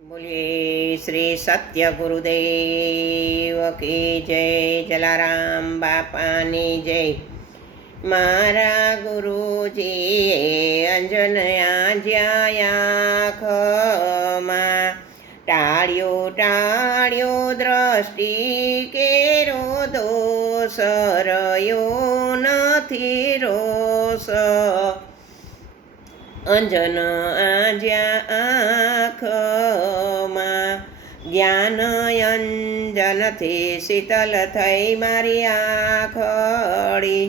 બોલીએ શ્રી સત્ય ગુરુદેવ કી જય જલારામ બાપાની જય મારા ગુરુજીએ અંજનયા જ્યાયા ખમાં ટાળ્યો ટાળ્યો દ્રષ્ટિ કેરો દોષ રહ્યો નથી રોષ અંજન આજ્યા આંખમાં જ્ઞાન અંજનથી શીતલ થઈ મારી આંખડી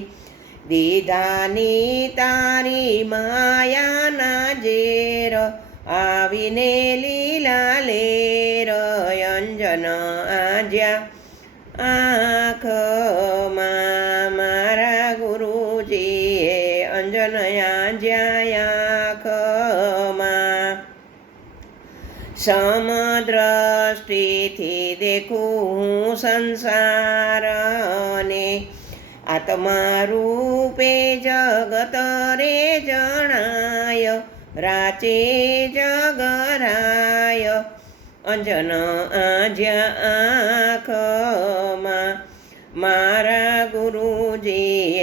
દીધાની તારી માયાના ઝેર આવીને લીલા લેર અંજન આજ્યા આંખમાં મારા ગુરુજીએ અંજન આજ્યા આંખમાં સમદ્રષ્ટિથી દેખું હું સંસારને આત્મા રૂપે જગત રે જણાય રાચે જગરાય અંજન આજ્યા આંખમાં મારા ગુરુજીએ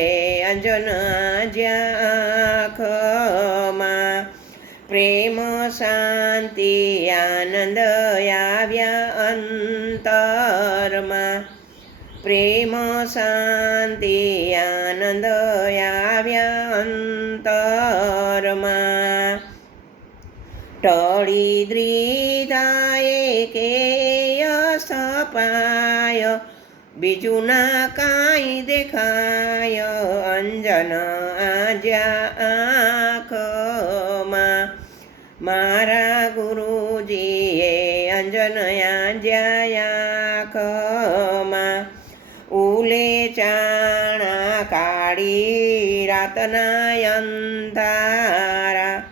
પ્રેમ, શાંતિ, આનંદ આવ્યા અંતરમાં. પ્રેમ, શાંતિ, આનંદ આવ્યા અંતરમાં. ટળી દ્રિધાએ કે સપાય બીજું ના કાંઈ દેખાય, અંજન આજ્યા મારા ગુરુજીએ અંજનયા આજ્યા આંખમાં ઉલે ચાણા કાળી રાતના અંધારા.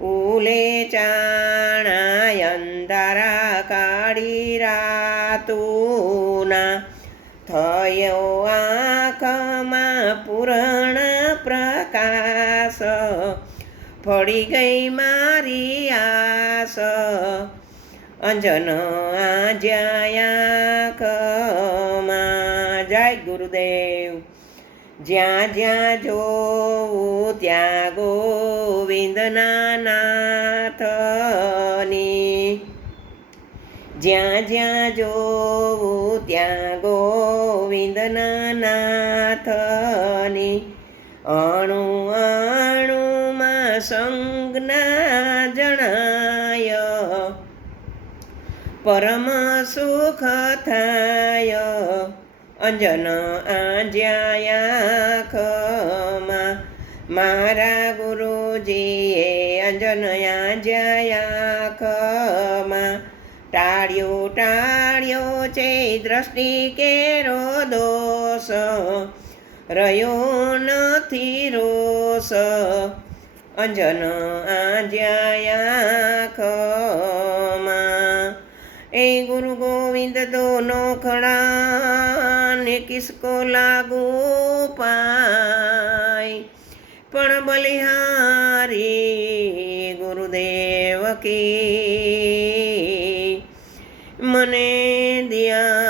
ઉલે ચાણા અંધારા કાળી રાતુના. થયો આંખમાં પૂર્ણ પ્રકાશ. ફળી ગઈ મારી આસ. અંજન આજ્યાયાખમાં જય ગુરુદેવ. જ્યાં જ્યાં જોવું ત્યાં ગોવિંદના નાથની જ્યાં જ્યાં જોવું ત્યાં ગોવિંદના નાથની અણુ સંજ્ઞા જણાય, પરમ સુખ થાય, અંજન આજ્યાયાખમાં. મારા ગુરુજીએ અંજન આજ્યાયાખમાં. ટાળ્યો ટાળ્યો છે દ્રષ્ટિ કેરો દોષ, રહ્યો નથી રોષ. અંજન આજ્યાખમાં એ ગુરુ ગોવિંદ દોનો ખડા ને કિસકો લાગુ પાય. પણ બલિહારી ગુરુદેવ કી. મને દિયા